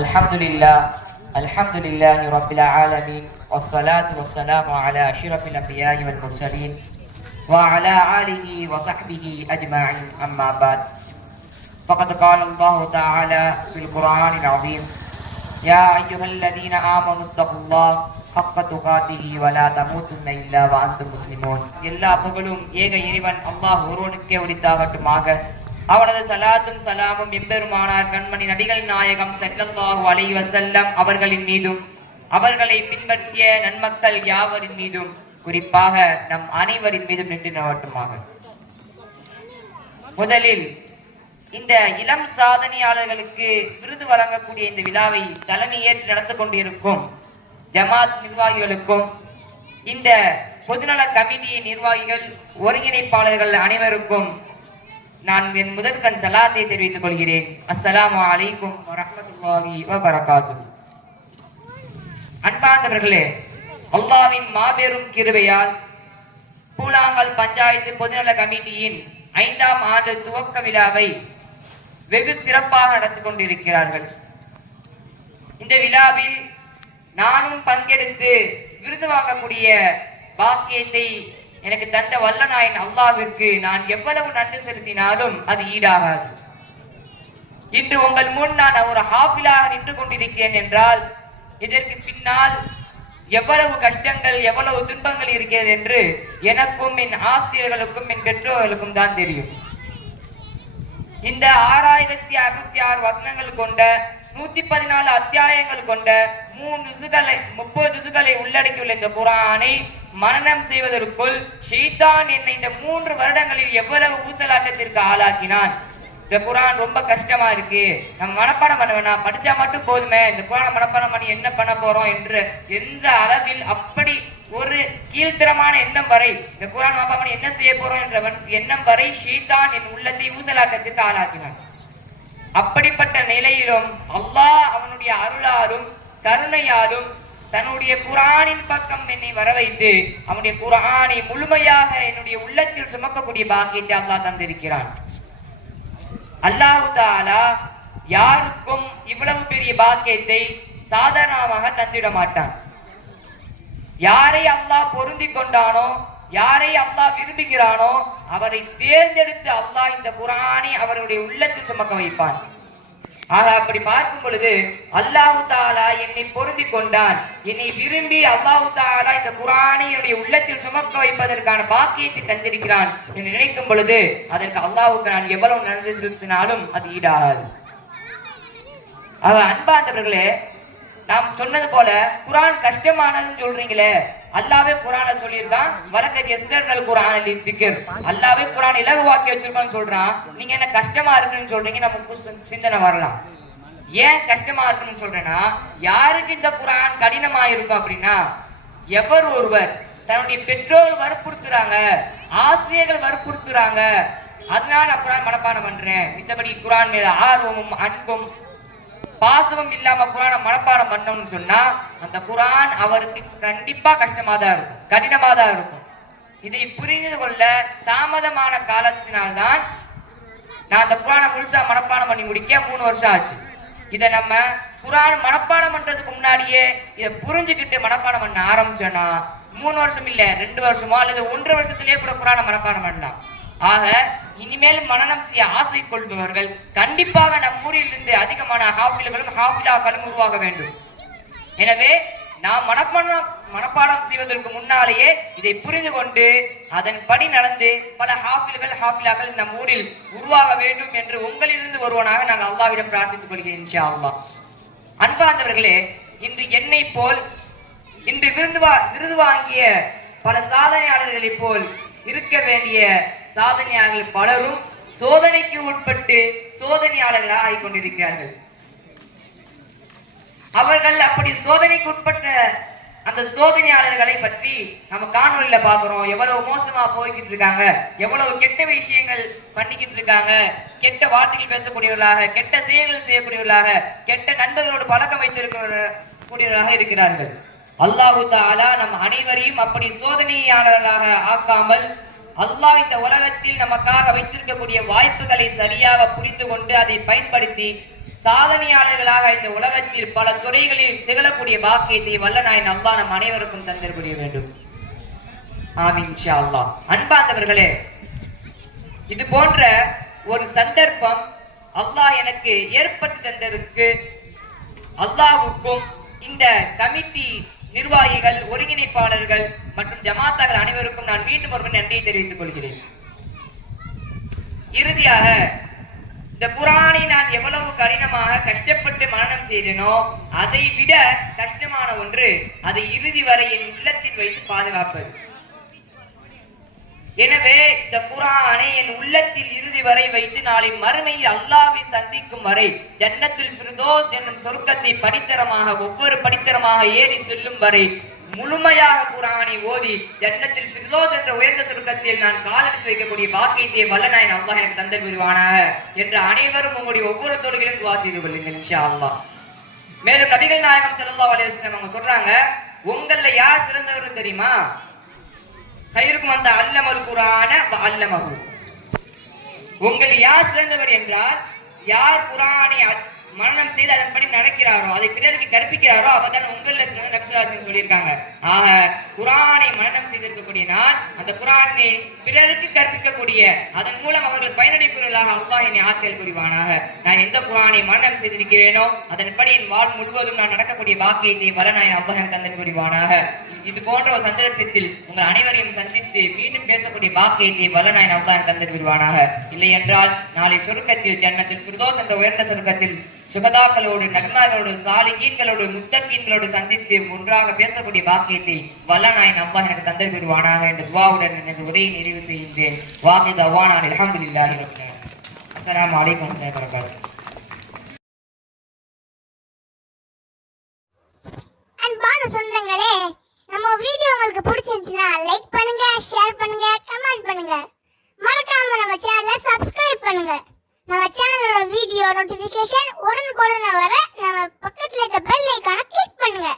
الحمد لله رب العالمين والصلاة والسلام على أشرف الأنبياء والمرسلين وعلى آله وصحبه أجمعين أما بعد فقد قال الله تعالى في القرآن العظيم يا أيها الذين آمنوا اتقوا الله حق تقاته ولا تموتن إلا وأنتم مسلمون எல்லா புகழும் ஏக இறைவன் அல்லாஹ் ஒருவனுக்கே உரித்தாகட்டுமாக. அவனது சலாத்தும் சலாமும் எம்பெருமானார் கண்மணி நபிகள் நாயகம் ஸல்லல்லாஹு அலைஹி வஸல்லம் அவர்களின் மீதும் அவர்களை பின்பற்றிய நன்மக்கள் யாவரின் மீதும் குறிப்பாக நம் அனைவரின் மீதும் நின்று நிலவட்டுமாக. முதலில் இந்த இளம் சாதனையாளர்களுக்கு விருது வழங்கக்கூடிய இந்த விழாவை தலைமையேற்று நடந்து கொண்டிருக்கும் ஜமாத் நிர்வாகிகளுக்கும் இந்த பொதுநல கமிட்டியின் நிர்வாகிகள் ஒருங்கிணைப்பாளர்கள் அனைவருக்கும் நான் என் முதற்கண் சலாத்தை தெரிவித்துக் கொள்கிறேன். அஸ்ஸலாமு அலைக்கும் வரஹ்மத்துல்லாஹி வபரகாத்துஹு. அன்பார்ந்தவர்களே, அல்லாஹ்வின் மாபெரும் கிருபையால் பூலாங்கல் பஞ்சாயத்து பொதுநல கமிட்டியின் 5ஆம் ஆண்டு துவக்க விழாவை வெகு சிறப்பாக நடத்தி கொண்டிருக்கிறார்கள். இந்த விழாவில் நானும் பங்கெடுத்து விருது வாங்கக்கூடிய பாக்கியத்தை எனக்கு தந்த வல்லநாயன் அல்லாஹ்விற்கு நான் எவ்வளவு நன்றி செலுத்தினாலும் அது ஈடாகாது. இன்று உங்கள் முன் நான் ஒரு ஹாஃபிலாக நின்று கொண்டிருக்கிறேன் என்றால் இதற்கு பின்னால் எவ்வளவு கஷ்டங்கள் எவ்வளவு துன்பங்கள் இருக்கிறது என்று எனக்கும் என் ஆசிரியர்களுக்கும் என் பெற்றோர்களுக்கும் தான் தெரியும். இந்த 6606 வசனங்கள் கொண்ட 114 அத்தியாயங்கள் கொண்ட 30 ஜுசுகளை உள்ளடக்கியுள்ள இந்த குர்ஆனை மனனம் செய்வதற்குள் ஷைத்தான் என்னை இந்த 3 வருடங்களில் எவ்வளவு ஊசலாட்டத்திற்கு ஆளாக்கினான். இந்த குர்ஆன் ரொம்ப கஷ்டமா இருக்கு, நம்ம மனப்பாடம் பண்ண வேணாம், படிச்சா மட்டும் போதுமே, இந்த குர்ஆனை மனப்பாடம் பண்ணி என்ன பண்ண போறோம் என்ற அளவில் அப்படி ஒரு கீழ்த்தரமான எண்ணம் வரை, இந்த குர்ஆன் மனப்பாடம் பண்ணி என்ன செய்ய போறோம் என்ற எண்ணம் வரை ஷைத்தான் என் உள்ளத்தை ஊசலாட்டத்திற்கு ஆளாக்கினான். அப்படிப்பட்ட நிலையிலும் அல்லாஹ் அவனுடைய அருளாலும் கருணையாலும் தன்னுடைய குர்ஆனின் பக்கம் என்னை வர வைத்து அவனுடைய குர்ஆனை முழுமையாக என்னுடைய உள்ளத்தில் சுமக்கக்கூடிய பாக்கியத்தை அல்லாஹ் தந்திருக்கிறான். அல்லாஹ் தஆலா யாருக்கும் இவ்வளவு பெரிய பாக்கியத்தை சாதாரணமாக தந்திட மாட்டான். யாரை அல்லாஹ் பொருந்தி கொண்டானோ, யாரை அல்லாஹ் விரும்புகிறானோ அவரை தேர்ந்தெடுத்து அல்லாஹ் இந்த குர்ஆனை அவருடைய உள்ளத்தில் சுமக்க வைப்பான். ஆக அப்படி பார்க்கும் பொழுது அல்லாஹ் தஆலா என்னை பொருந்தி கொண்டான், என்னை விரும்பி அல்லாஹ் தஆலா இந்த குர்ஆனை என்னுடைய உள்ளத்தில் சுமக்க வைப்பதற்கான பாக்கியத்தை தந்திருக்கிறான் என்று நினைக்கும் பொழுது அதற்கு அல்லாஹ்வுக்கு நான் எவ்வளவு நன்றி செலுத்தினாலும் அது ஈடாகாது. ஆக அன்பார்ந்தவர்களே, நாம் சொன்னது போல குர்ஆன் கஷ்டமானதுன்னு சொல்றீங்களே, அல்லாஹ்வே குர்ஆனை சொல்லியிருக்கான், வலக்கத் யஸ்ஸர்னல் குர்ஆன லித்திக்ர், அல்லாஹ்வே குர்ஆன் இலகுவாக்கி வச்சிருக்கான்னு சொல்றான். நீங்க என்ன கஷ்டமா இருக்குன்னு சொல்றீங்க, நமக்கு சிந்தனை வரலாம். ஏன் கஷ்டமா இருக்குன்னு சொல்றேன்னா, யாருக்கு இந்த குர்ஆன் கடினமா இருக்கும் அப்படின்னா, எவர் ஒருவர் தன்னுடைய பெற்றோர்கள் வற்புறுத்துறாங்க, ஆசிரியர்கள் வற்புறுத்துறாங்க, அதனால நான் குர்ஆன் மனப்பாடம் பண்றேன், மித்தபடி குர்ஆன் மேல ஆர்வமும் அன்பும் பாசமும் இல்லாம குர்ஆனை மனப்பாடம் பண்ணணும்னு சொன்னா அந்த குர்ஆன் அவருக்கு கண்டிப்பா கஷ்டமா தான் இருக்கும், கடினமா தான் இருக்கும். இதை புரிந்து கொள்ள தாமதமான காலத்தினால்தான் நான் அந்த குர்ஆனை முழுசா மனப்பாடம் பண்ணி முடிக்க 3 வருஷம் ஆச்சு. இதை நம்ம குர்ஆன் மனப்பாடம் பண்றதுக்கு முன்னாடியே இதை புரிஞ்சுக்கிட்டு மனப்பாடம் பண்ண ஆரம்பிச்சோன்னா 3 வருஷம் இல்ல 2 வருஷமோ அல்லது 1.5 வருஷத்திலேயே கூட குர்ஆனை மனப்பாடம் பண்ணலாம். ஆக இனிமேல் மனனம் செய்ய ஆசை கொள்பவர்கள் கண்டிப்பாக நம் ஊரில் இருந்து அதிகமான ஹாஃபில்களும் ஹாஃபிலாக்களும் உருவாக வேண்டும். எனவே நாம் மனப்பாடம் செய்வதற்கு முன்னாலேயே இதை புரிந்து கொண்டு அதன்படி நடந்து பல ஹாஃபில்கள் ஹாஃபிலாக்கள் நம் ஊரில் உருவாக வேண்டும் என்று உங்களிலிருந்து ஒருவனாக நான் அல்லாஹ்விடம் பிரார்த்தித்துக் கொள்கிறேன் இன்ஷா அல்லாஹ். அன்பார்ந்தவர்களே, இன்று என்னை போல் இன்று விருது வாங்கிய பல சாதனையாளர்களை போல் இருக்க வேண்டிய சாதனையாளர்கள் பலரும் சோதனைக்கு உட்பட்டு சோதனையாளர்களாக ஆகிக்கொண்டிருக்கிறார்கள். அவர்கள் அப்படி சோதனைக்கு உட்பட்ட அந்த சோதனையாளர்களை பற்றி நம்ம காணொலியில பாக்குறோம். எவ்வளவு மோசமா போய்கிட்டு இருக்காங்க, எவ்வளவு கெட்ட விஷயங்கள் பண்ணிக்கிட்டு இருக்காங்க, கெட்ட வார்த்தைகள் பேசக்கூடியவர்களாக, கெட்ட செயல்கள் செய்யக்கூடியவர்களாக, கெட்ட நண்பர்களோடு பழக்கம் வைத்திருக்கக்கூடியவர்களாக இருக்கிறார்கள். அல்லாஹ் தஆலா நம் அனைவரையும் அப்படி சோதனையாளர்களாக ஆக்காமல் அல்லாஹ் இந்த உலகத்தில் நமக்காக வைத்திருக்கக்கூடிய வாய்ப்புகளை சரியாக புரிந்து கொண்டு அதை பயன்படுத்தி சாதனையாளர்களாக இந்த உலகத்தில் பல துறைகளில் திகழக்கூடிய பாக்கியத்தை வல்ல நாயன் அல்லாஹ் நம் அனைவருக்கும் தந்தர் புரிய வேண்டும். ஆமீன் இன்ஷா அல்லாஹ். அன்பார்ந்தவர்களே, இது போன்ற ஒரு சந்தர்ப்பம் அல்லாஹ் எனக்கு ஏற்பட்டு தந்ததற்கு அல்லாஹ்வுக்கும் இந்த கமிட்டி நிர்வாகிகள், ஒருங்கிணைப்பாளர்கள் மற்றும் ஜமாத்தார்கள் அனைவருக்கும் நான் மீண்டும் ஒரு நன்றியை தெரிவித்துக் கொள்கிறேன். இறுதியாக இந்த குர்ஆனை நான் எவ்வளவு கடினமாக கஷ்டப்பட்டு மனனம் செய்தேனோ அதை விட கஷ்டமான ஒன்று அதை இறுதி வரை என் உள்ளத்தில் வைத்து பாதுகாப்பது. எனவே இந்த குர்ஆனை என் உள்ளத்தில் இறுதி வரை வைத்து நாளை மறுமையில் அல்லாஹ்வை சந்திக்கும் வரை ஜன்னத்துல் ஃபிர்தௌஸ் என்னும் சொர்க்கத்தை படித்தரமாக ஒவ்வொரு படித்தரமாக ஏறி செல்லும் வரை முழுமையாக குர்ஆனை ஓதி ஜன்னத்துல் ஃபிர்தௌஸ் என்ற உயர்ந்த சொர்க்கத்தில் நான் காலெடுத்து வைக்கக்கூடிய பாக்கியத்தை வல்ல நாயன் அல்லாஹ் எனக்கு தந்தல் புரிவானாக என்று அனைவரும் உங்களுடைய ஒவ்வொரு தொழுகையிலும் துஆ செய்து கொள்ளுங்கள் இன்ஷா அல்லாஹ். மேலும் நபிகள் நாயகம் ஸல்லல்லாஹு அலைஹி வஸல்லம் அவங்க சொல்றாங்க, உங்கள யார் சிறந்தவர் தெரியுமா? கைருக்கும் அந்த அல்லமல் குர்ஆன வ அல்லமஹு. உங்கள் யார் சிறந்தவர் என்றால் யார் குர்ஆனை மரணம் செய்து அதன்படி நடக்கிறாரோ, அதை பிறருக்கு கற்பிக்கிறாரோ அவர்தான் உங்களில் நபிசுல்லாஹு சொல்லியிருக்காங்க. ஆக குர்ஆனை மரணம் செய்திருக்கக்கூடிய நான் அந்த குர்ஆனை பிறருக்கு கற்பிக்கக்கூடிய அதன் மூலம் அவர்கள் பயனடைப்பவர்களாக அல்லாஹ் என்னை ஆக்கல் புரிவானாக. நான் எந்த குர்ஆனை மரணம் செய்திருக்கிறேனோ அதன்படி என் வாழ் முழுவதும் நான் நடக்கக்கூடிய பாக்கியத்தை வர நான் அல்லாஹ் எனக்கு தந்தல் புரிவானாக. இது போன்ற ஒரு சந்தர்ப்பத்தில் உங்கள் அனைவரையும் சந்தித்து மீண்டும் பேசக்கூடிய பாக்கியத்தை வல்ல நாயன் அல்லாஹ் எனக்கு தந்தல் புரிவானாக. இல்லை என்றால் நாளை சொர்க்கத்தில் ஜன்னத்துல் ஃபிர்தௌஸ் என்ற உயர்ந்த சொர்க்கத்தில் சுகதாக்களோடு, நக்மார்களோடு, சாலிகீன்களோடு, முத்தகீன்களோடு சந்தித்து ஒன்றாக பேசக்கூடிய பாக்கியத்தை வல்ல நாயன் அல்லாஹ் எனக்கு தந்தல் புரிவானாக என்ற துஆவுடன் எனது உரையை நிறைவு செய்கின்றேன். வாஹித் அவானா அல்ஹம்துலில்லாஹி ரப்பில் ஆலமீன். அஸ்ஸலாமு அலைக்கும் வரஹ்மத்துல்லாஹி வபரகாத்துஹு. அன்பான சொந்தங்களே, நம்ம வீடியோ உங்களுக்கு பிடிச்சிருந்துச்சுன்னா லைக் பண்ணுங்க, ஷேர் பண்ணுங்க, கமெண்ட் பண்ணுங்க. மறக்காம நம்ம சேனலை சப்ஸ்கிரைப் பண்ணுங்க. நம்ம சேனலோட வீடியோ நோட்டிபிகேஷன் உடனுக்குடன் வர நம்ம பக்கத்துல இருக்க பெல் ஐகானை கிளிக் பண்ணுங்க.